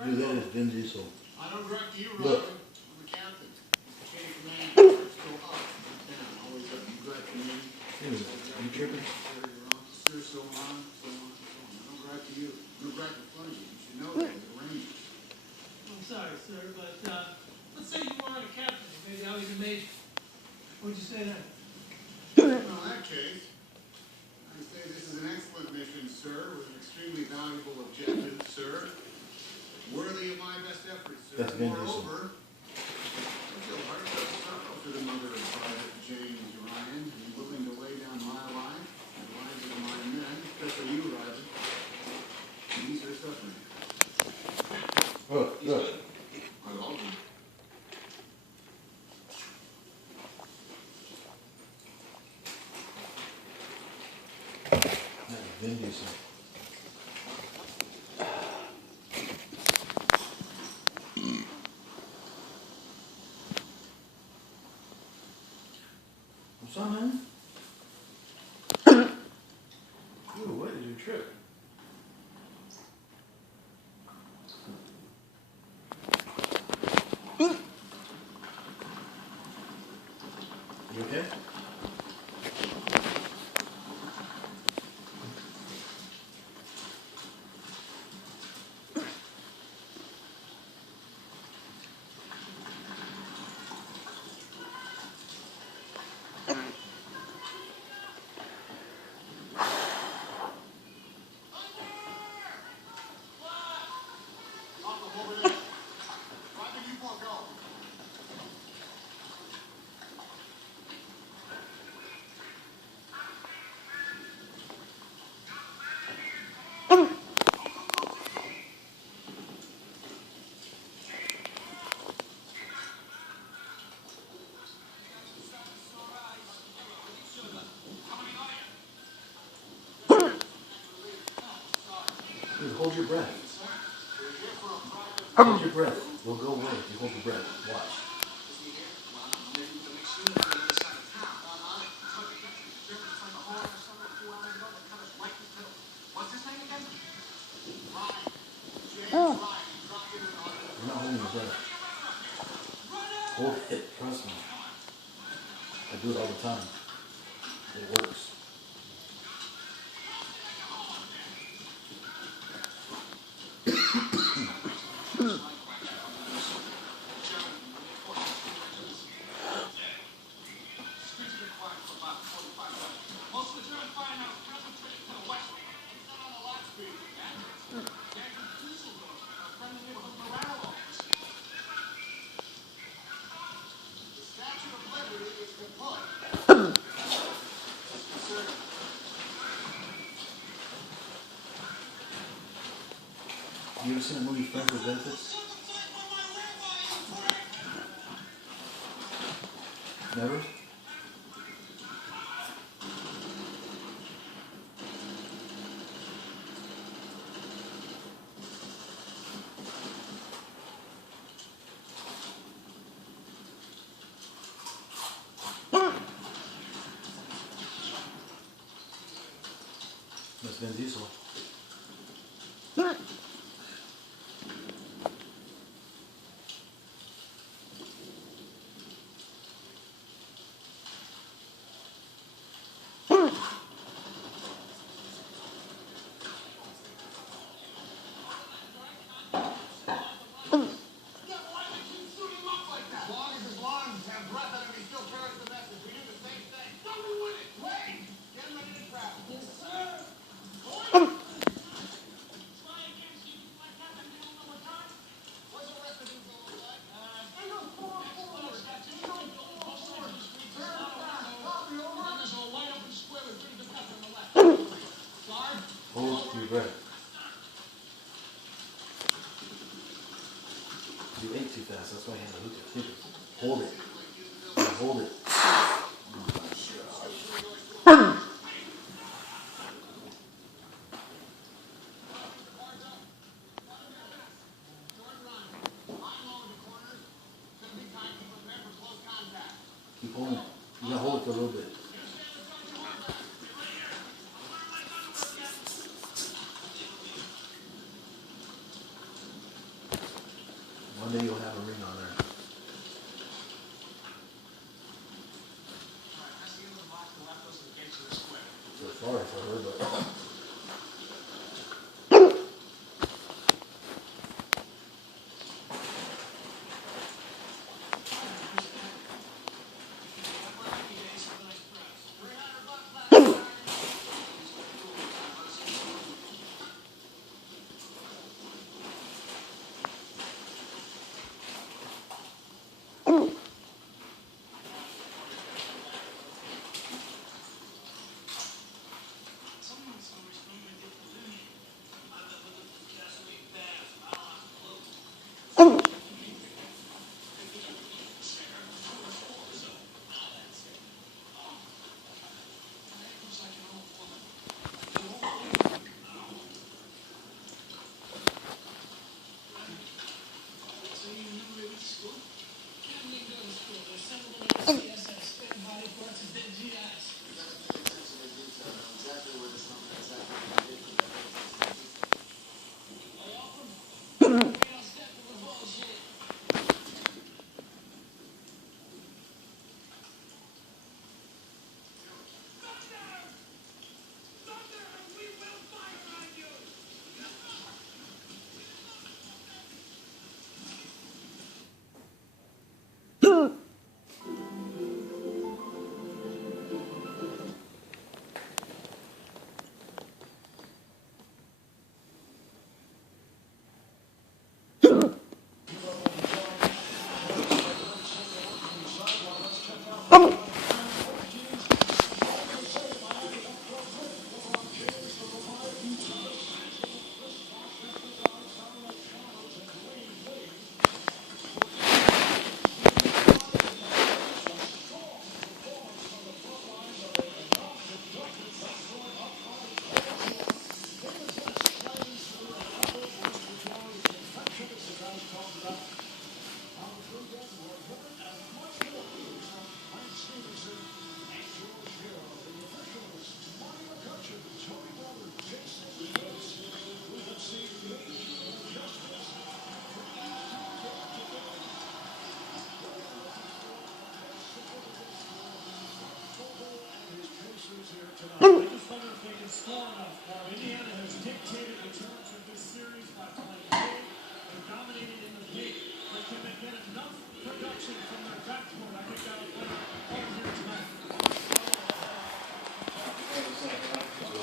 Dude, that is Vin Diesel. I don't direct you, Look. Robin. I'm the captain. Chain of command. Go up, down. Always up. You direct me. Dude, are you tripping? Your officer, so on, so on, so on. I don't direct you. I don't direct in front of you. You should know that. The Rangers. I'm sorry, sir, but let's say you weren't a captain. Maybe I was a major. What'd you say then? Well, in that case, I say this is an excellent mission, sir, with an extremely valuable objective, sir. Worthy of my best efforts, sir. That's Vin Diesel. Moreover, I feel heartfelt sorrow for the mother of Private James Ryan, and willing to lay down my life and the lives of my men, especially you, Roger. These are suffering. Look, look. I love them. That is Vin Diesel. What's up, man? Dude, what is your trip? You okay? Over there. Roger, you won't go. Dude, hold your breath. Hold your breath. We'll go away if you hold your breath. Watch. You're not holding your breath. Hold it. Trust me. I do it all the time. It works. You ever seen the movie Friends with Benefits? Never? That's Vin Diesel. Hold your breath. You ate too fast, that's why you had to look at it. Hold it. Hold it. Keep holding it. You gotta hold it for a little bit. One day you'll have a ring on there.